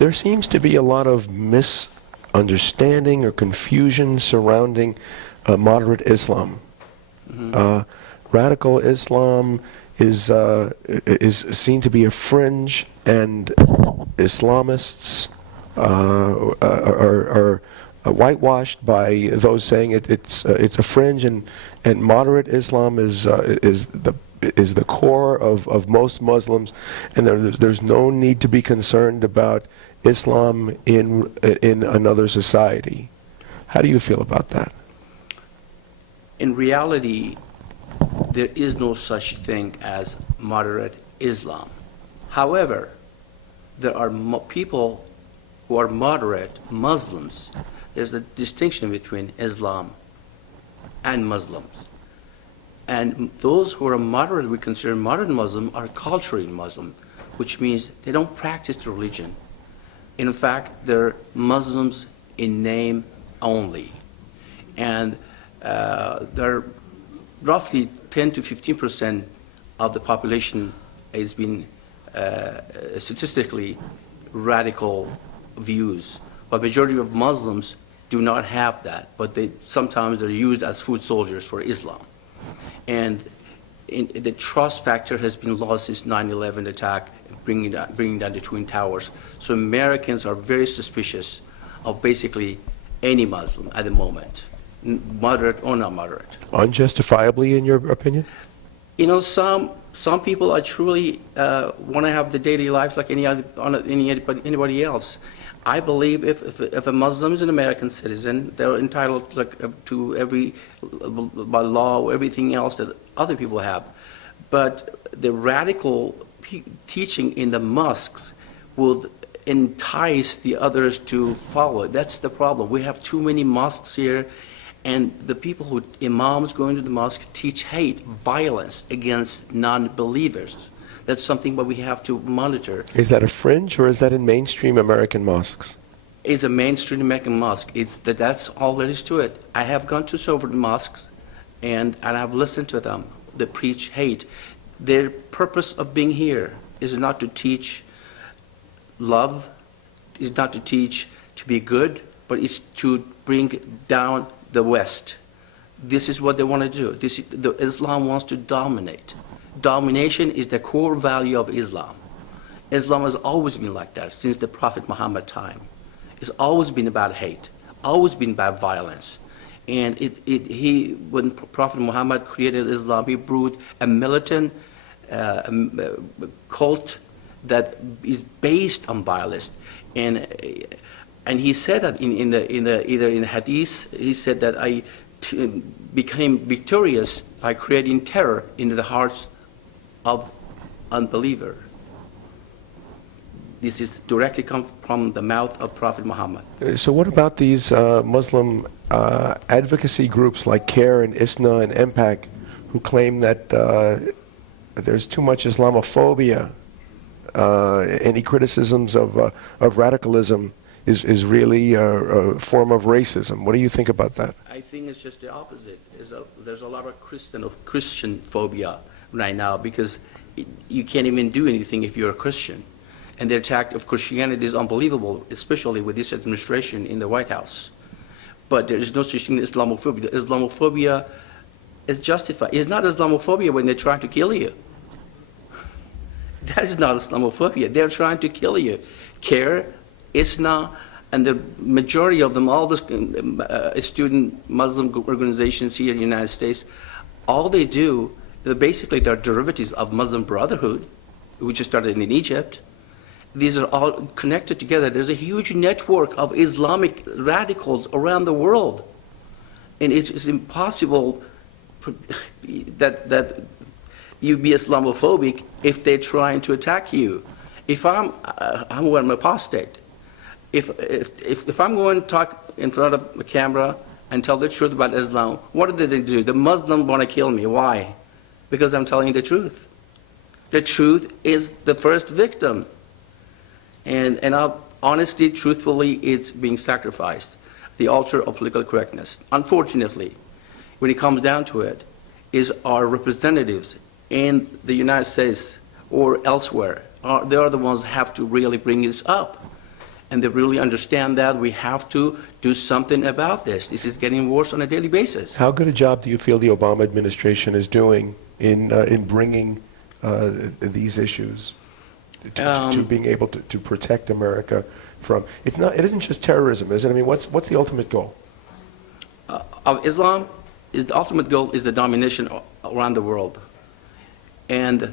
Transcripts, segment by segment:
There seems to be a lot of misunderstanding or confusion surrounding moderate Islam. Radical Islam is seen to be a fringe, and Islamists are whitewashed by those saying it's a fringe, and moderate Islam is the core of most Muslims, and there's no need to be concerned about Islam in another society. How do you feel about that? In reality, there is no such thing as moderate Islam. However, there are people who are moderate Muslims. There's a distinction between Islam and Muslims. And those who are moderate, we consider moderate Muslim, are culturally Muslim, which means they don't practice the religion. In fact, they're Muslims in name only. And they're roughly 10 to 15% of the population has been statistically radical views. But majority of Muslims do not have that, but sometimes they're used as foot soldiers for Islam. And the trust factor has been lost since 9/11 attack, bringing down the Twin Towers. So Americans are very suspicious of basically any Muslim at the moment, moderate or not moderate. Unjustifiably, in your opinion? You know, some people are truly want to have the daily life like anybody else. I believe if a Muslim is an American citizen, they're entitled to every, by law, or everything else that other people have. But the radical teaching in the mosques will entice the others to follow. That's the problem. We have too many mosques here, and the people who, imams going to the mosque, teach hate, violence against non-believers. That's something that we have to monitor. Is that a fringe, or is that in mainstream American mosques? It's a mainstream American mosque. That's all there is to it. I have gone to several mosques, and I've listened to them. They preach hate. Their purpose of being here is not to teach love, is not to teach to be good, but it's to bring down the West. This is what they want to do. Islam wants to dominate. Domination is the core value of Islam. Islam has always been like that since the Prophet Muhammad time. It's always been about hate, always been about violence. And when Prophet Muhammad created Islam, he brewed a militant cult that is based on violence. And he said that either in Hadith, he said that I became victorious by creating terror into the hearts of unbeliever. This is directly come from the mouth of Prophet Muhammad. So what about these Muslim advocacy groups like CARE and ISNA and MPAC, who claim that there's too much Islamophobia? Any criticisms of radicalism is really a form of racism. What do you think about that? I think it's just the opposite. There's a lot of Christian phobia right now, because you can't even do anything if you're a Christian. And the attack of Christianity is unbelievable, especially with this administration in the White House. But there is no such thing as Islamophobia. Islamophobia is justified. It's not Islamophobia when they're trying to kill you. That is not Islamophobia. They're trying to kill you. CARE, ISNA, and the majority of them, all the student Muslim organizations here in the United States, all they do, basically they're derivatives of Muslim Brotherhood, which started in Egypt. These are all connected together. There's a huge network of Islamic radicals around the world. And it's impossible that you be Islamophobic if they're trying to attack you. If I'm an apostate. If I'm going to talk in front of the camera and tell the truth about Islam, what do they do? The Muslims want to kill me. Why? Because I'm telling the truth. The truth is the first victim. And honestly, truthfully, it's being sacrificed. The altar of political correctness. Unfortunately, when it comes down to it, is our representatives in the United States or elsewhere, they are the ones who have to really bring this up. and they really understand that we have to do something about this. This is getting worse on a daily basis. How good a job do you feel the Obama administration is doing in bringing these issues to being able to protect America from? It isn't just terrorism, is it? I mean, what's the ultimate goal? Of Islam, the ultimate goal is the domination around the world. And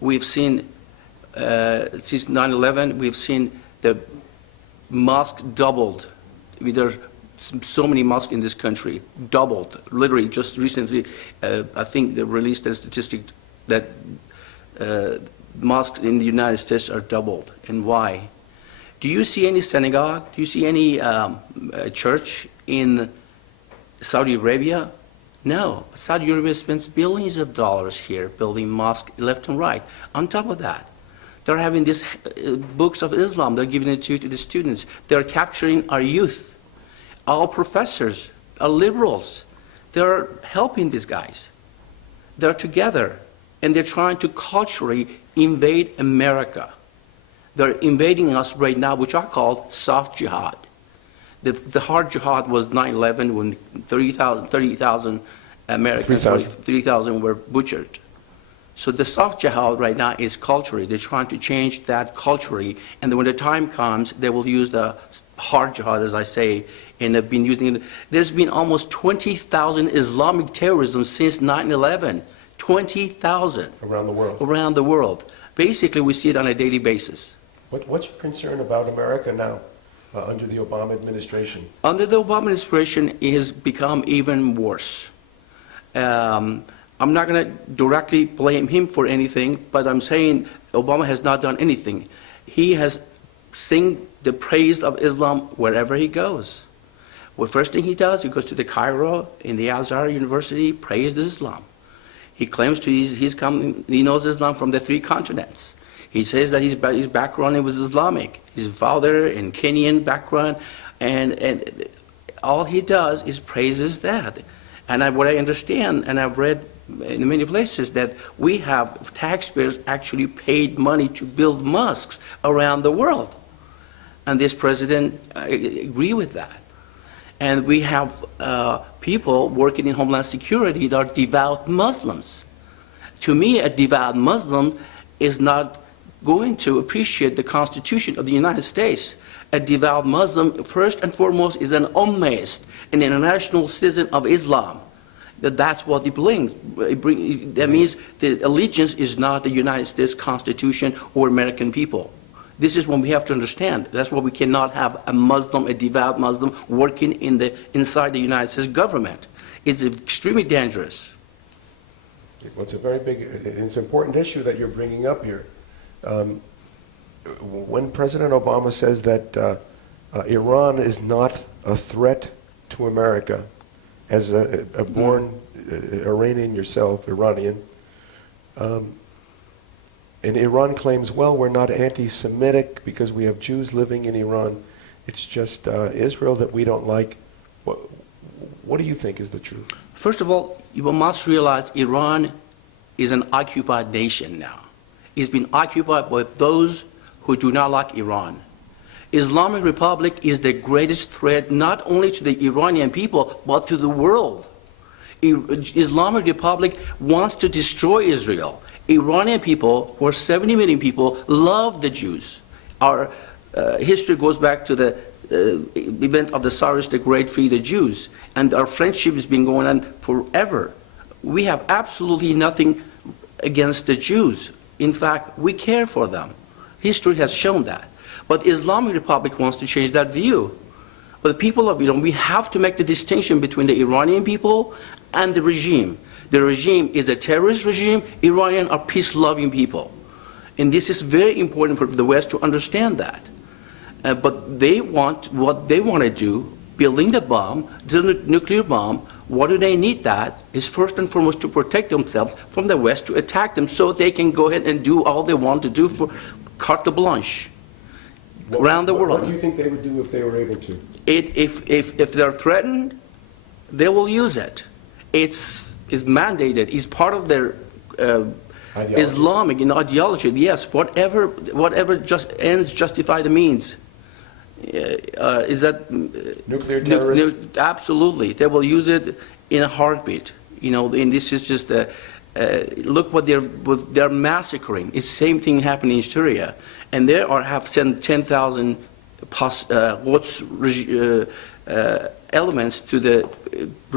we've seen, since 9/11, we've seen the mosque doubled. I mean, there are so many mosques in this country, doubled. Literally, just recently, I think they released a statistic that mosques in the United States are doubled. And why? Do you see any synagogue? Do you see any church in Saudi Arabia? No. Saudi Arabia spends billions of dollars here building mosques left and right. On top of that, they're having these books of Islam. They're giving it to the students. They're capturing our youth. Our professors, our liberals, they're helping these guys. They're together, and they're trying to culturally invade America. They're invading us right now, which I call soft jihad. The hard jihad was 9/11 when 30,000 Americans, 3,000 were butchered. So the soft jihad right now is culturally. They're trying to change that culturally, and then when the time comes, they will use the hard jihad, as I say, and they've been using it. There's been almost 20,000 Islamic terrorism since 9/11. 20,000. Around the world. Around the world. Basically, we see it on a daily basis. What's your concern about America now under the Obama administration? Under the Obama administration, it has become even worse. I'm not going to directly blame him for anything, but I'm saying Obama has not done anything. He has sing the praise of Islam wherever he goes. Well, first thing he does, he goes to the Cairo in the Azhar University, praised Islam. He claims he knows Islam from the 3 continents. He says that his background was Islamic. His father in Kenyan background, and all he does is praises that. And what I understand, and I've read in many places, that we have taxpayers actually paid money to build mosques around the world. And this president agree with that. And we have people working in Homeland Security that are devout Muslims. To me, a devout Muslim is not going to appreciate the Constitution of the United States. A devout Muslim, first and foremost, is an ummist, an international citizen of Islam. That's what it brings. That means the allegiance is not the United States Constitution or American people. This is what we have to understand. That's why we cannot have a Muslim, a devout Muslim, working inside the United States government. It's extremely dangerous. Well, it's a very big, it's an important issue that you're bringing up here. When President Obama says that Iran is not a threat to America, as a born Iranian yourself, Iranian, and Iran claims, well, we're not anti-Semitic because we have Jews living in Iran. It's just Israel that we don't like. What do you think is the truth? First of all, you must realize Iran is an occupied nation now. It's been occupied by those who do not like Iran. Islamic Republic is the greatest threat not only to the Iranian people, but to the world. Islamic Republic wants to destroy Israel. Iranian people, who are 70 million people, love the Jews. Our history goes back to the event of the Cyrus the Great free the Jews, and our friendship has been going on forever. We have absolutely nothing against the Jews. In fact, we care for them. History has shown that. But Islamic Republic wants to change that view. But the people of Iran, we have to make the distinction between the Iranian people and the regime. The regime is a terrorist regime. Iranians are peace-loving people. And this is very important for the West to understand that. But they want what they want to do, building the bomb, the nuclear bomb. What do they need that? Is first and foremost to protect themselves from the West, to attack them so they can go ahead and do all they want to do for carte blanche around the world. What do you think they would do if they were able to? If they're threatened, they will use it. It's mandated. It's part of their Islamic ideology. Yes, whatever just ends justify the means. is that Nuclear terrorism? Absolutely. They will use it in a heartbeat. And this is just look what they're massacring. It's the same thing happening in Syria, and they have sent 10,000 elements to the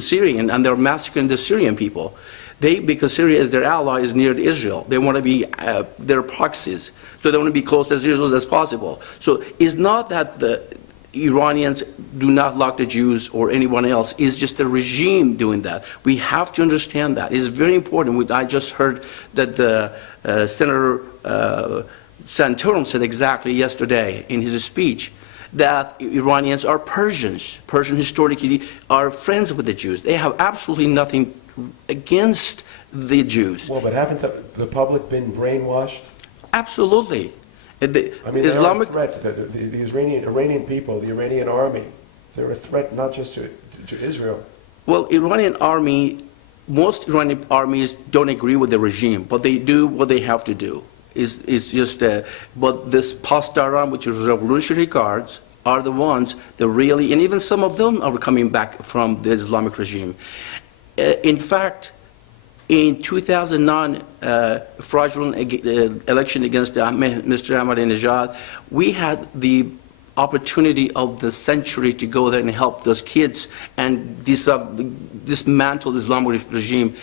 Syrian, and they're massacring the Syrian people. Because Syria is their ally, is near Israel. They want to be their proxies, so they want to be close as Israel as possible. So it's not that the Iranians do not like the Jews or anyone else. It's just the regime doing that. We have to understand that. It's very important. I just heard that the Senator Santorum said exactly yesterday in his speech that Iranians are Persians. Persians historically are friends with the Jews. They have absolutely nothing against the Jews. Well, but haven't the public been brainwashed? Absolutely. I mean, Islamic they're a threat. The Iranian people, the Iranian army, they're a threat not just to Israel. Well, most Iranian armies don't agree with the regime, but they do what they have to do. It's just, but this Pasdaran, which is Revolutionary Guards, are the ones that really, and even some of them are coming back from the Islamic regime. In fact, in 2009 fraudulent election against Mr. Ahmadinejad, we had the opportunity of the century to go there and help those kids and dismantle the Islamic regime,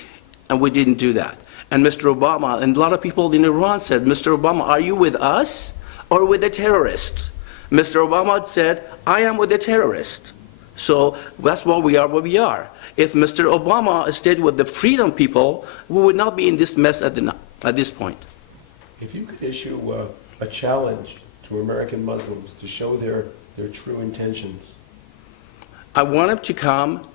and we didn't do that. And Mr. Obama, and a lot of people in Iran said, Mr. Obama, are you with us or with the terrorists? Mr. Obama said, I am with the terrorists. So that's why we are where we are. If Mr. Obama stayed with the freedom people, we would not be in this mess at this point. If you could issue a challenge to American Muslims to show their true intentions. I want them to come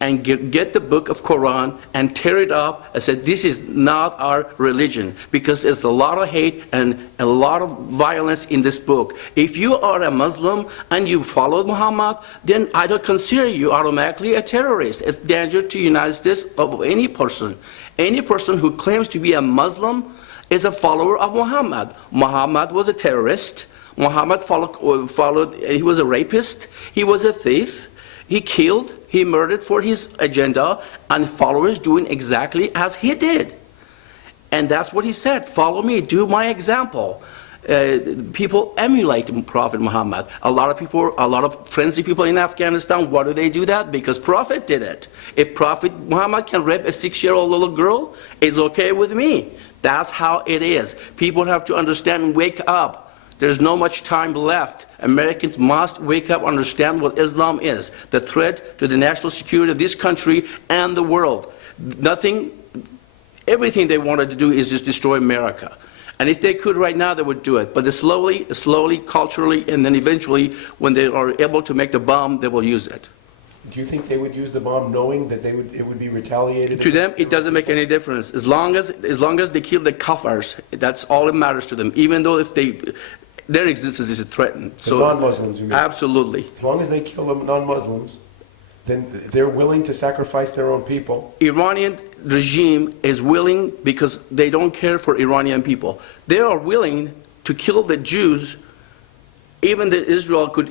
and get the book of Quran and tear it up and say, this is not our religion, because there's a lot of hate and a lot of violence in this book. If you are a Muslim and you follow Muhammad, then I don't consider you automatically a terrorist. It's danger to the United States of any person. Any person who claims to be a Muslim is a follower of Muhammad. Muhammad was a terrorist. Muhammad he was a rapist. He was a thief. He killed, he murdered for his agenda, and followers doing exactly as he did. And that's what he said, follow me, do my example. People emulate Prophet Muhammad. A lot of frenzied people in Afghanistan, why do they do that? Because Prophet did it. If Prophet Muhammad can rape a 6-year-old little girl, it's okay with me. That's how it is. People have to understand and wake up. There's no much time left. Americans must wake up, understand what Islam is, the threat to the national security of this country and the world. Everything they wanted to do is just destroy America. And if they could right now, they would do it. But slowly, culturally, and then eventually, when they are able to make the bomb, they will use it. Do you think they would use the bomb knowing that it would be retaliated? To them, it doesn't make any difference. As long as they kill the kafirs, that's all that matters to them. Even though if their existence is threatened. The non-Muslims, you mean? Absolutely. As long as they kill the non-Muslims, then they're willing to sacrifice their own people. Iranian regime is willing because they don't care for Iranian people. They are willing to kill the Jews, even that Israel could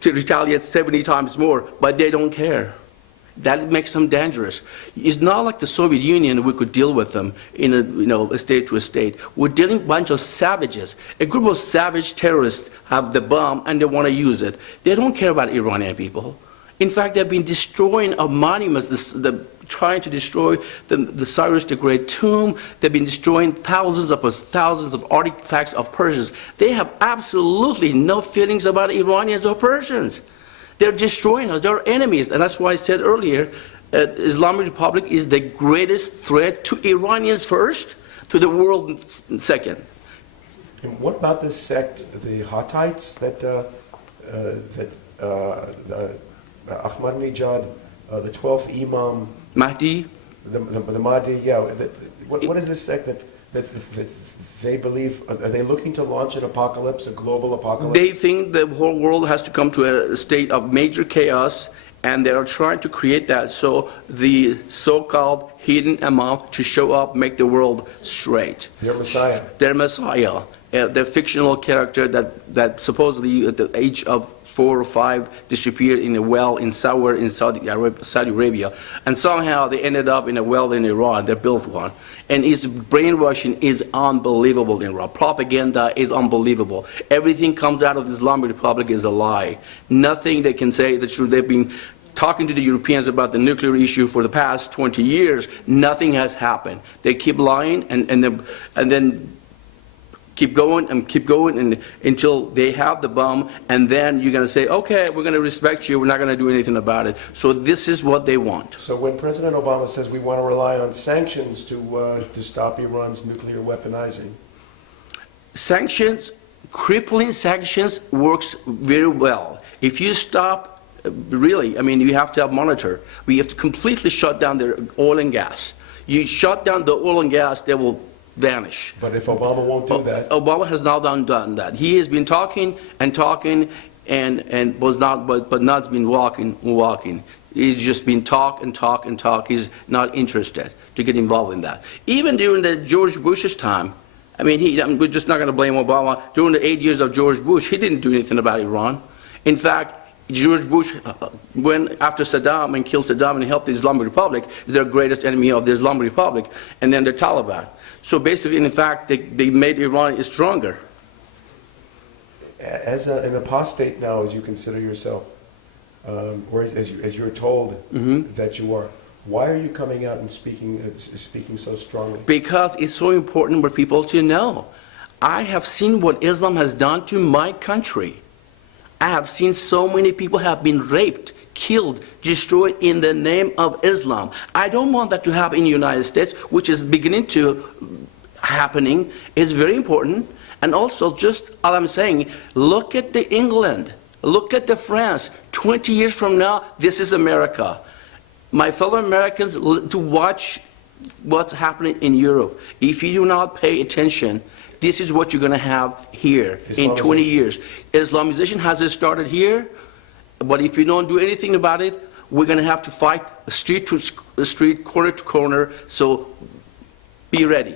to retaliate 70 times more, but they don't care. That makes them dangerous. It's not like the Soviet Union. We could deal with them in a state to a state. We're dealing with a bunch of savages. A group of savage terrorists have the bomb and they want to use it. They don't care about Iranian people. In fact, they've been destroying our monuments, trying to destroy the Cyrus the Great tomb. They've been destroying thousands of artifacts of Persians. They have absolutely no feelings about Iranians or Persians. They're destroying us. They're enemies. And that's why I said earlier, Islamic Republic is the greatest threat to Iranians first, to the world second. And what about this sect, the Hittites, that Ahmadinejad, the 12th Imam, Mahdi? the Mahdi, yeah. What is this sect that they believe? Are they looking to launch an apocalypse, a global apocalypse? They think the whole world has to come to a state of major chaos, and they are trying to create that so the so-called hidden Imam to show up, make the world straight. Their Messiah. Their Messiah. the fictional character that supposedly at the age of 4 or 5 disappeared in a well in somewhere in Saudi Arabia, and somehow they ended up in a well in Iran. They built one, and his brainwashing is unbelievable in Iran. Propaganda is unbelievable. Everything comes out of the Islamic Republic is a lie. Nothing they can say the truth. They've been talking to the Europeans about the nuclear issue for the past 20 years. Nothing has happened. They keep lying and then keep going and until they have the bomb, and then you're going to say, okay, we're going to respect you, we're not going to do anything about it. So this is what they want. So when President Obama says we want to rely on sanctions to stop Iran's nuclear weaponizing, Sanctions, crippling sanctions works very well. If you stop, really, I mean, you have to have monitor. We have to completely shut down their oil and gas. You shut down the oil and gas, they will vanish. but if Obama won't do that, Obama has not done that. He has been talking and talking and was not, but not been walking. He's just been talk and talk and talk. He's not interested to get involved in that. Even during the George Bush's time, I mean, we're just not going to blame Obama. During the 8 years of George Bush, he didn't do anything about Iran. In fact, George Bush went after Saddam and killed Saddam and helped the Islamic Republic, their greatest enemy of the Islamic Republic, and then the Taliban. So basically, in fact, they made Iran stronger. as an apostate now, as you consider yourself, or as you're told that you are, why are you coming out and speaking so strongly? Because it's so important for people to know. I have seen what Islam has done to my country. I have seen so many people have been raped, killed, destroyed in the name of Islam. I don't want that to happen in the United States, which is beginning to happening. It's very important. And also, just all I'm saying, look at the England, look at the France. 20 years from now, this is America. My fellow Americans, to watch what's happening in Europe. If you do not pay attention, this is what you're going to have here in 20 years. Islamization has started here, but if you don't do anything about it, we're going to have to fight street to street, corner to corner, so be ready.